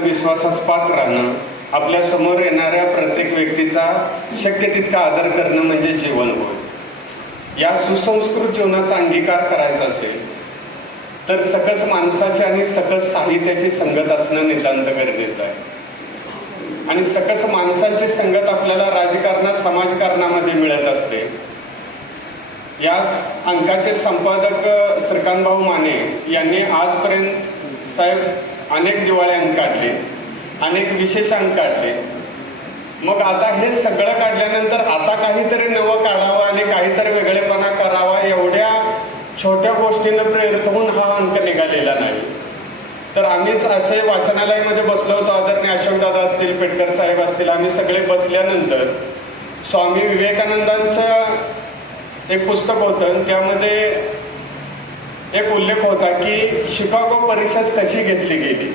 विश्वासास पात्र राहणं, आपल्या समोर येणाऱ्या प्रत्येक व्यक्तीचा शक्य तितका आदर करणं म्हणजे जीवन होय. या सुसंस्कृत जीवनाचा अंगीकार करायचा असेल तर सकस माणसाची आणि सकस साहित्याची संगत असणं नितांत गरजेचं आहे. आणि सकस माणसांची संगत आपल्याला राजकारणात, समाजकारणामध्ये मिळत असते. या अंकाचे संपादक श्रीकांतभाऊ माने यांनी आजपर्यंत साहेब अनेक दिवाळे अंक काढले, अनेक विशेष अंक काढले. मग आता हे सगळं काढल्यानंतर आता काहीतरी नवं काढावं आणि काहीतरी वेगळेपणा करावा एवढ्या छोट्या गोष्टीनं प्रेरित होऊन हा अंक निघालेला नाही. तर आम्हीच असे वाचनालयामध्ये बसलो होतो. आदरणीय अशोकदादा असतील, पेटकर साहेब असतील, आम्ही सगळे बसल्यानंतर स्वामी विवेकानंदांचं एक पुस्तक होतं. त्यामध्ये एक उल्लेख होता की शिकागो परिषद कशी घेतली गेली.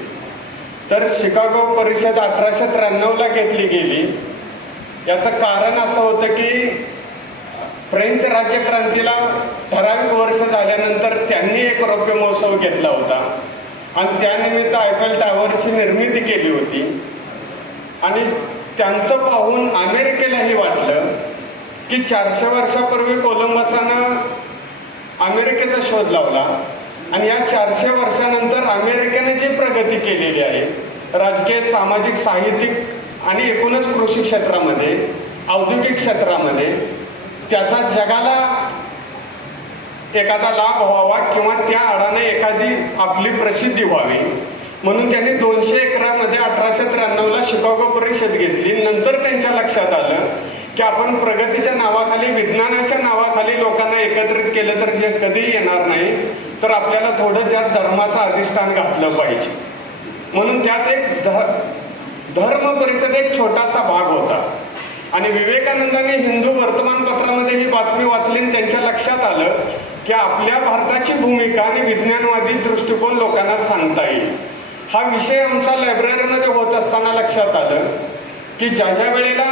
तर शिकागो परिषद 1893ला घेतली गेली. याचं कारण असं होतं की फ्रेंच राज्यक्रांतीला ठराविक वर्ष झाल्यानंतर त्यांनी एक रौप्य महोत्सव घेतला होता आणि त्यानिमित्त आयफेल टॉवरची निर्मिती केली होती. आणि त्यांचं पाहून अमेरिकेलाही वाटलं की 400 वर्षापूर्वी कोलंबसानं अमेरिकेचा शोध लावला आणि या 400 वर्षानंतर अमेरिकेने जी प्रगती केलेली आहे राजकीय, सामाजिक, साहित्यिक आणि एकूणच कृषी क्षेत्रामध्ये, औद्योगिक क्षेत्रामध्ये, त्याचा जगाला एखादा लाभ व्हावा किंवा त्या आडाने एखादी आपली प्रसिद्धी व्हावी म्हणून त्यांनी 200 एकरामध्ये 1893ला शिकागो परिषद घेतली. नंतर त्यांच्या लक्षात आलं की आपण प्रगतीच्या नावाखाली, विज्ञानाच्या नावाखाली लोकांना एकत्रित केलं तर जे कधीही येणार नाही. तर आपल्याला थोडं त्यात धर्माचं अधिष्ठान घातलं पाहिजे. म्हणून त्यात एक धर्म परिषद एक छोटासा भाग होता. आणि विवेकानंदांनी हिंदू वर्तमानपत्रामध्ये ही बातमी वाचली आणि त्यांच्या लक्षात आलं की आपल्या भारताची भूमिका आणि विज्ञानवादी दृष्टिकोन लोकांना सांगता येईल. हा विषय आमच्या लायब्ररीमध्ये होत असताना लक्षात आलं की ज्या ज्या वेळेला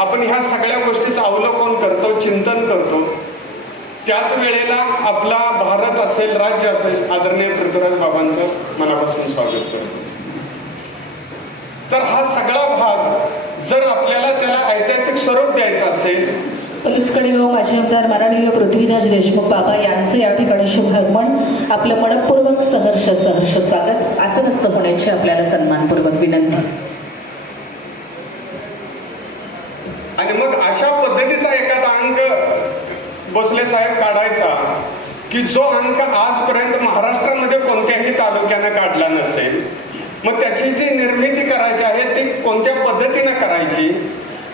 आपण ह्या सगळ्या गोष्टीचं अवलोकन करतो, चिंतन करतो, त्याच वेळेला आपला भारत असेल, राज्य असेल, आदरणीय पृथ्वीराज बाबांचं मनापासून स्वागत करतो. तर हा सगळा भाग जर आपल्याला त्याला ऐतिहासिक स्वरूप द्यायचं असेल, पलुसकडेगाव माजी आमदार माननीय पृथ्वीराज देशमुख बाबा यांचे या ठिकाणी शुभागमन. आपलं मनपूर्वक सहर्ष स्वागत. आसनस्थ होण्याची आपल्याला सन्मानपूर्वक विनंती. आणि मग अशा पद्धतीचा एखादा अंक भोसले साहेब काढायचा की जो अंक आजपर्यंत महाराष्ट्रामध्ये कोणत्याही तालुक्यानं काढला नसेल. मग त्याची जी निर्मिती करायची आहे ती कोणत्या पद्धतीनं करायची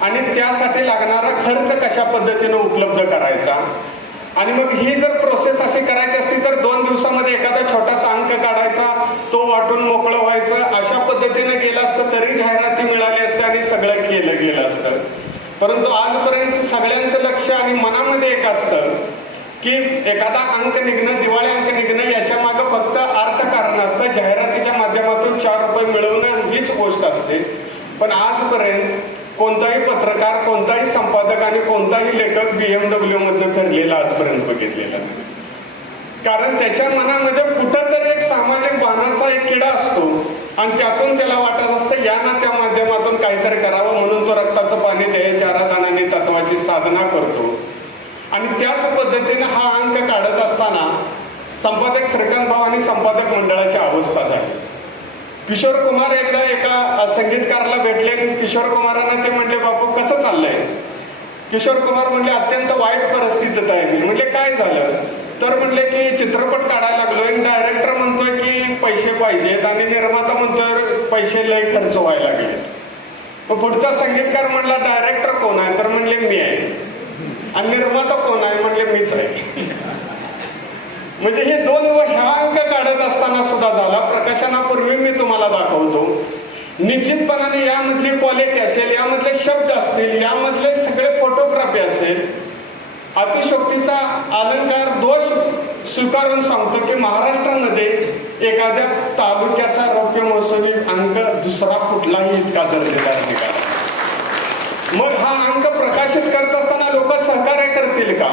आणि त्यासाठी लागणारा खर्च कशा पद्धतीनं उपलब्ध करायचा. आणि मग ही जर प्रोसेस अशी करायची असती तर 2 दिवसामध्ये एखादा छोटासा अंक काढायचा, तो वाटून मोकळं व्हायचं, अशा पद्धतीनं गेलं असतं तरी जाहिराती मिळाली असते आणि सगळं केलं गेलं असतं. परंतु आजपर्यंत सगळ्यांचं लक्ष आणि मनामध्ये एक असतं की एखादा अंक निघणं, दिवाळी अंक निघणं, याच्या मागं फक्त अर्थकारण असतं. जाहिरातीच्या माध्यमातून 4 रुपये मिळवणं हीच गोष्ट असते. पण आजपर्यंत कोणताही पत्रकार, कोणताही संपादक आणि कोणताही लेखक BMW मधनं फिरलेला आजपर्यंत बघितलेला नाही. कारण त्याच्या मनामध्ये कुठंतरी एक सामाजिक भावनाचा एक किडा असतो आणि त्यातून त्याला वाटत असतं या ना त्या माध्यमातून काहीतरी करावं म्हणून तो रक्ताचं पाणी द्यायच्या आराधनाने तत्वाची साधना करतो. आणि त्याच पद्धतीने हा अंक काढत असताना संपादक श्रीकांतभाऊ आणि संपादक मंडळाची अवस्था झाली. किशोर कुमार एकदा एका संगीतकाराला भेटले आणि किशोर कुमारांना ते म्हणले, बापू कसं चाललंय? किशोर कुमार म्हणले, अत्यंत वाईट परिस्थितीत आहे मी. म्हणले काय झालं? तर म्हणले की चित्रपट काढायला लागलोय, डायरेक्टर म्हणतोय की पैसे पाहिजेत आणि निर्माता म्हणतोय पैसे लय खर्च व्हायला लागलेत. मग पुढचा संगीतकार म्हणला, डायरेक्टर कोण आहे? तर म्हणले मी आहे. आणि निर्माता कोण आहे? म्हणले मीच आहे. म्हणजे हे 2 ह्या अंक काढत असताना सुद्धा झाला. प्रकाशनापूर्वी मी तुम्हाला दाखवतो. निश्चितपणाने यामधली क्वालिटी असेल, यामधले शब्द असतील, यामधले सगळे फोटोग्राफी असेल, अतिशोक्तीचा अलंकार दोष स्वीकारून सांगतो की महाराष्ट्रामध्ये एखाद्या तालुक्याचा रौप्य महोत्सवी अंक दुसरा कुठलाही इतका दर्जेदार निघाला. मग हा अंक प्रकाशित करत असताना लोक सहकार्य करतील का?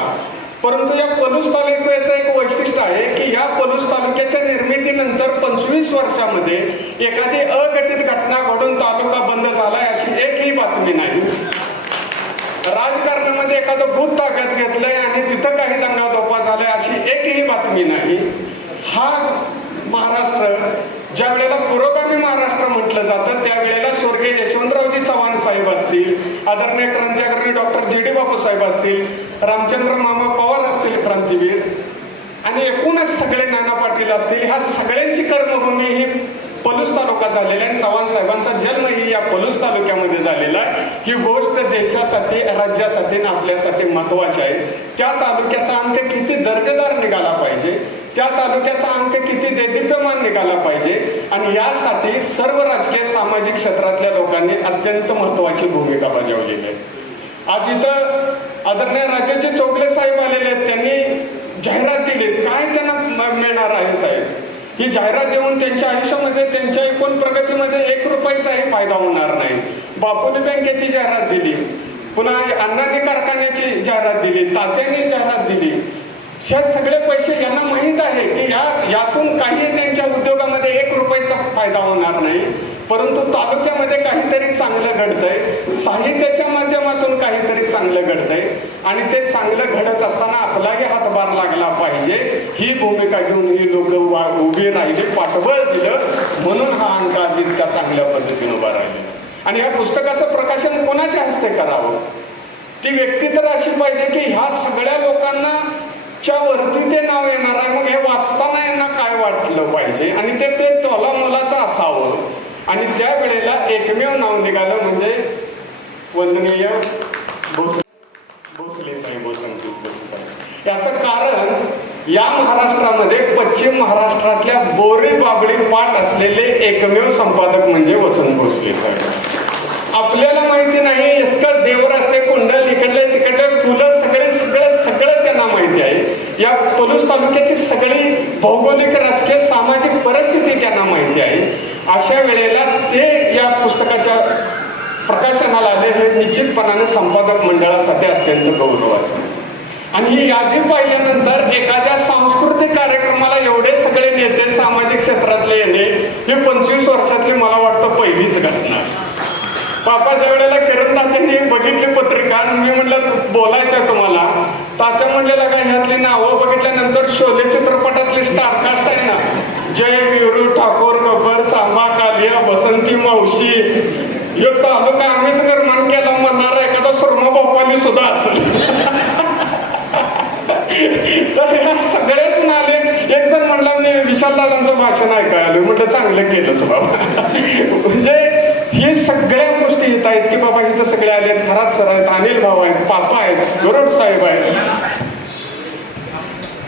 परंतु या पलूस तालुक्याचं एक वैशिष्ट्य आहे की या पलूस तालुक्याच्या निर्मितीनंतर 25 वर्षामध्ये एखादी अघटित घटना घडून तालुका बंद झालाय अशी एकही बातमी नाही. राजकारणामध्ये एखादं भूत ताब्यात घेतलंय आणि तिथं काही दंगाधोपा झालाय अशी एकही बातमी नाही. हा महाराष्ट्र ज्या वेळेला पुरोगामी महाराष्ट्र म्हटलं जातं त्यावेळेला स्वर्गीय यशवंतरावजी चव्हाण साहेब असतील, आदरणीय क्रांतिअग्रणी डॉक्टर जी डी बापू साहेब असतील, रामचंद्र मामा पवार असतील क्रांतीवीर, आणि एकूणच सगळे नाना पाटील असतील, ह्या सगळ्यांची कर्मभूमी ही पलूस तालुका झालेला आहे. चव्हाण साहेबांचा जन्मही या पलूस तालुक्यामध्ये झालेला आहे. ही गोष्ट देशासाठी, राज्यासाठी आणि आपल्यासाठी महत्वाची आहे. त्या तालुक्याचा अंक किती दर्जेदार निघाला पाहिजे, त्या तालुक्याचा अंक किती देदीप्यमान निघाला पाहिजे, आणि यासाठी सर्व राजकीय सामाजिक क्षेत्रातल्या लोकांनी अत्यंत महत्वाची भूमिका बजावलेली आहे. आज इथं आदरणीय राजाचे चौगले साहेब आलेले आहेत. त्यांनी जाहिरात दिली. काय त्यांना मिळणार आहे साहेब? ही जाहिरात देऊन त्यांच्या आयुष्यामध्ये, त्यांच्या एकूण प्रगतीमध्ये 1 रुपयाचाही फायदा होणार नाही. बापुली बँकेची जाहिरात दिली, पुन्हा अण्णांनी कारखान्याची जाहिरात दिली, तात्यांनी जाहिरात दिली. हे सगळे पैसे यांना माहीत आहे की यातून काही त्यांच्या उद्योगामध्ये 1 रुपयाचा फायदा होणार नाही, परंतु तालुक्यामध्ये काहीतरी चांगलं घडतंय, साहित्याच्या माध्यमातून काहीतरी चांगलं घडतंय, आणि ते चांगलं घडत असताना आपलाही हातभार लागला पाहिजे ही भूमिका घेऊन ही लोक उभी राहिली, पाठबळ दिलं, म्हणून हा अंक आज इतक्या चांगल्या पद्धतीने उभा राहिला. आणि या पुस्तकाचं प्रकाशन कोणाच्या हस्ते करावं? ती व्यक्ती तर अशी पाहिजे की ह्या सगळ्या लोकांना च्या वरती ते नाव येणार आहे. मग हे वाचताना यांना काय वाटलं पाहिजे, आणि ते तोलामोलाचं असावं. आणि त्यावेळेला एकमेव नाव निघालं म्हणजे वंदनीय भोसले साहेब, वसंत भोसले साहेब. याचं कारण या महाराष्ट्रामध्ये पश्चिम महाराष्ट्रातल्या बोरी बाबळी पाठ असलेले एकमेव संपादक म्हणजे वसंत भोसले साहेब. आपल्याला माहिती नाही, इतकं देवरास्ते, कुंडल, इकडले तिकडले फुलं, सगळं त्यांना माहिती आहे. या पलूस तालुक्याची सगळी भौगोलिक, राजकीय, सामाजिक परिस्थिती त्यांना माहिती आहे. अशा वेळेला ते या पुस्तकाच्या प्रकाशनाला आले हे निश्चितपणाने संपादक मंडळासाठी अत्यंत गौरवाचं. आणि ही यादी पाहिल्यानंतर एखाद्या सांस्कृतिक कार्यक्रमाला एवढे सगळे नेते सामाजिक क्षेत्रातले येणे ही 25 वर्षातली मला वाटतं पहिलीच घटना. बापा ज्या वेळेला किरण तात्यांनी बघितली पत्रिका, मी म्हटलं बोलायचं तुम्हाला, तात्या म्हणलेला काय ह्यातली नावं बघितल्यानंतर शोले चित्रपटातली स्टारकास्ट आहे ना, जय वीरू ठाकूर, गब्बर, सामा, कालिया, बसंती मावशी, यो तालुका आम्हीच निर्माण केला म्हणणार एखादा सुरमा बाप्पांनी सुद्धा असेल. तर ह्या सगळ्यातून आले. एक जण म्हणला मी विशालदादांचं भाषण ऐकायला, म्हटलं चांगलं केलं बाबा. म्हणजे हे सगळ्या गोष्टी येत आहेत की बाबा इथं सगळे आलेत, खरात सर आहेत, अनिल भाऊ आहेत, पापा आहेत, गरुड साहेब आहेत.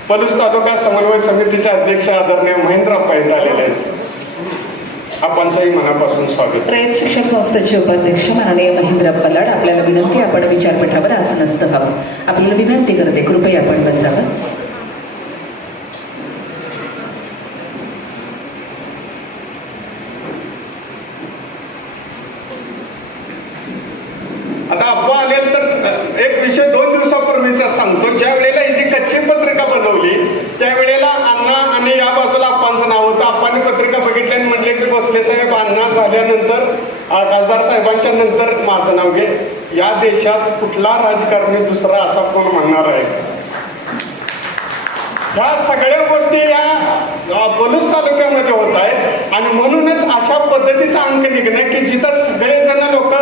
पलूस तालुका समन्वय समितीचे अध्यक्ष आदरणीय महेंद्रप्पा येत आलेले आहेत. आपणचंही मनापासून स्वागत. रयत शिक्षण संस्थेचे उपाध्यक्ष माननीय महेंद्र पलाड, आपल्याला विनंती, आपण विचारपीठावर आसनस्थ व्हावं. आपल्याला विनंती करते, कृपया आपण बसावं. आता अप्पा आले तर एक विषय 2 दिवसापूर्वीचा सांगतो. ज्या वेळेला ही जी कच्ची पत्रिका बनवली त्यावेळेला अण्णा आणि या बाजूला आप्पांचं नाव होतं. आप्पांनी पत्रिका बघितली आणि म्हटले की भोसले साहेब अण्णा झाल्यानंतर, खासदार साहेबांच्या नंतर माझं नाव घे. या देशात कुठला राजकारणी दुसरा असा कोण म्हणणार आहे? ह्या सगळ्या गोष्टी या पलूस तालुक्यामध्ये होत आहेत. आणि म्हणूनच अशा पद्धतीचा अंक निघणं की जिथं सगळेजण लोक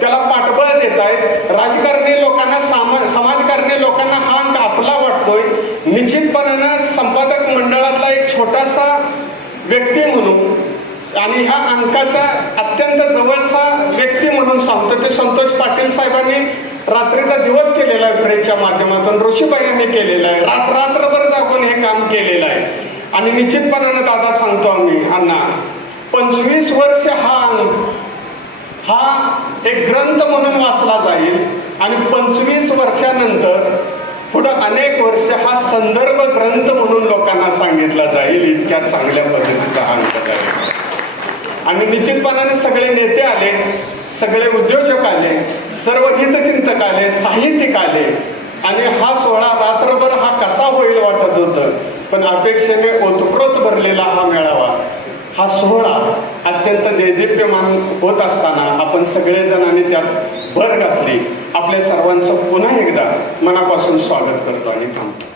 त्याला पाठबळ देत आहेत, राजकारणी लोकांना, समाजकारणी लोकांना हा अंक आपला वाटतोय. निश्चितपणानं संपादक मंडळातला एक छोटासा व्यक्ती म्हणून आणि ह्या अंकाचा अत्यंत जवळचा व्यक्ती म्हणून सांगतो की संतोष पाटील साहेबांनी रात्रीचा दिवस केलेला आहे, प्रेसच्या माध्यमातून ऋषीबाई यांनी केलेला आहे, रात्रभर जागून हे काम केलेलं आहे. आणि निश्चितपणानं दादा सांगतो आम्ही अण्णा, 25 वर्ष हा एक ग्रंथ म्हणून वाचला जाईल आणि 25 वर्षानंतर पुढं अनेक वर्ष हा संदर्भ ग्रंथ म्हणून लोकांना सांगितला जाईल. इतक्या चांगल्या पद्धतीचा हा अंक आहे. आणि निश्चितपणाने सगळे नेते आले, सगळे उद्योजक आले, सर्व हितचिंतक आले, साहित्यिक आले. आणि हा सोहळा रात्रभर हा कसा होईल वाटत होतं, पण अपेक्षेने ओतप्रोत भरलेला हा मेळावा, हा सोहळा अत्यंत दैदिप्यमान होत असताना आपण सगळेजणांनी त्यात भर घातली. आपल्या सर्वांचं पुन्हा एकदा मनापासून स्वागत करतो आणि थांबतो.